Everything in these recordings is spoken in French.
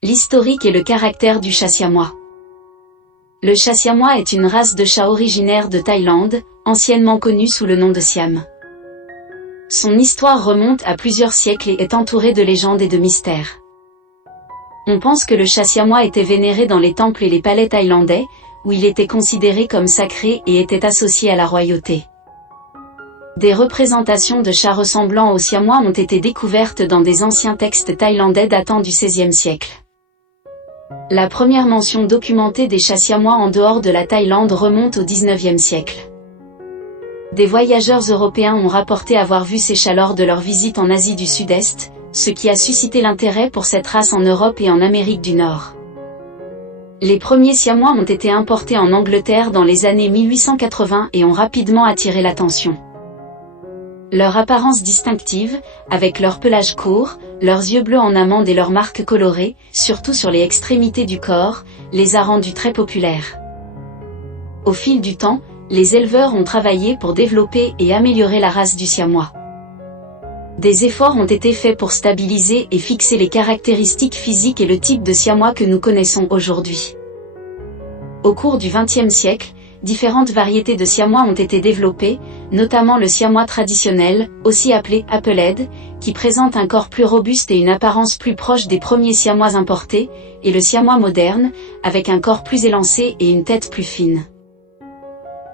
L'historique et le caractère du chat siamois. Le chat siamois est une race de chat originaire de Thaïlande, anciennement connue sous le nom de Siam. Son histoire remonte à plusieurs siècles et est entourée de légendes et de mystères. On pense que le chat siamois était vénéré dans les temples et les palais thaïlandais, où il était considéré comme sacré et était associé à la royauté. Des représentations de chats ressemblant aux siamois ont été découvertes dans des anciens textes thaïlandais datant du XVIe siècle. La première mention documentée des chats siamois en dehors de la Thaïlande remonte au XIXe siècle. Des voyageurs européens ont rapporté avoir vu ces chats lors de leur visite en Asie du Sud-Est, ce qui a suscité l'intérêt pour cette race en Europe et en Amérique du Nord. Les premiers siamois ont été importés en Angleterre dans les années 1880 et ont rapidement attiré l'attention. Leur apparence distinctive, avec leur pelage court, leurs yeux bleus en amande et leurs marques colorées, surtout sur les extrémités du corps, les a rendus très populaires. Au fil du temps, les éleveurs ont travaillé pour développer et améliorer la race du siamois. Des efforts ont été faits pour stabiliser et fixer les caractéristiques physiques et le type de siamois que nous connaissons aujourd'hui. Au cours du XXe siècle, différentes variétés de siamois ont été développées, notamment le siamois traditionnel, aussi appelé Applehead, qui présente un corps plus robuste et une apparence plus proche des premiers siamois importés, et le siamois moderne, avec un corps plus élancé et une tête plus fine.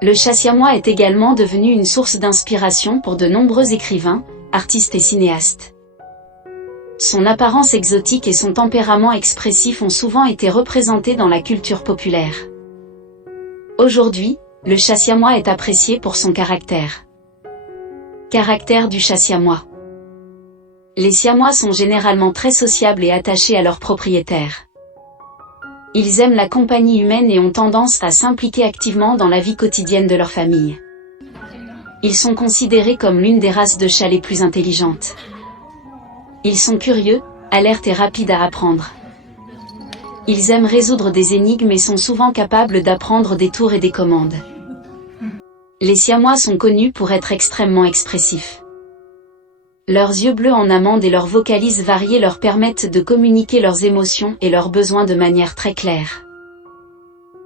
Le chat siamois est également devenu une source d'inspiration pour de nombreux écrivains, artistes et cinéastes. Son apparence exotique et son tempérament expressif ont souvent été représentés dans la culture populaire. Aujourd'hui, le chat siamois est apprécié pour son caractère. Caractère du chat siamois. Les siamois sont généralement très sociables et attachés à leurs propriétaires. Ils aiment la compagnie humaine et ont tendance à s'impliquer activement dans la vie quotidienne de leur famille. Ils sont considérés comme l'une des races de chats les plus intelligentes. Ils sont curieux, alertes et rapides à apprendre. Ils aiment résoudre des énigmes et sont souvent capables d'apprendre des tours et des commandes. Les siamois sont connus pour être extrêmement expressifs. Leurs yeux bleus en amande et leurs vocalises variées leur permettent de communiquer leurs émotions et leurs besoins de manière très claire.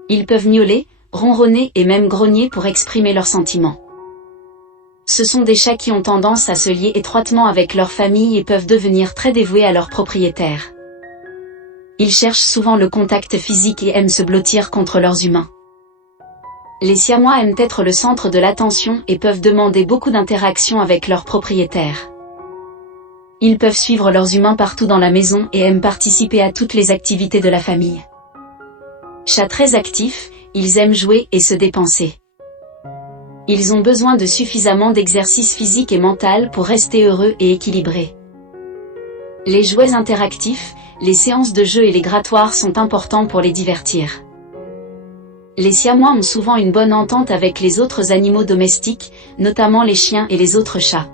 Ils peuvent miauler, ronronner et même grogner pour exprimer leurs sentiments. Ce sont des chats qui ont tendance à se lier étroitement avec leur famille et peuvent devenir très dévoués à leurs propriétaires. Ils cherchent souvent le contact physique et aiment se blottir contre leurs humains. Les siamois aiment être le centre de l'attention et peuvent demander beaucoup d'interactions avec leurs propriétaires. Ils peuvent suivre leurs humains partout dans la maison et aiment participer à toutes les activités de la famille. Chats très actifs, ils aiment jouer et se dépenser. Ils ont besoin de suffisamment d'exercice physique et mental pour rester heureux et équilibrés. Les jouets interactifs, les séances de jeu et les grattoirs sont importants pour les divertir. Les siamois ont souvent une bonne entente avec les autres animaux domestiques, notamment les chiens et les autres chats.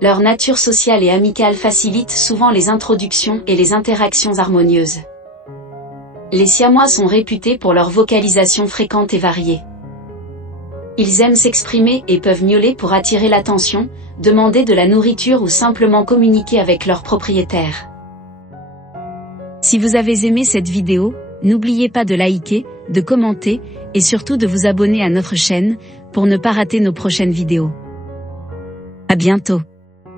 Leur nature sociale et amicale facilite souvent les introductions et les interactions harmonieuses. Les siamois sont réputés pour leur vocalisation fréquente et variée. Ils aiment s'exprimer et peuvent miauler pour attirer l'attention, demander de la nourriture ou simplement communiquer avec leurs propriétaires. Si vous avez aimé cette vidéo, n'oubliez pas de liker, de commenter, et surtout de vous abonner à notre chaîne, pour ne pas rater nos prochaines vidéos. À bientôt.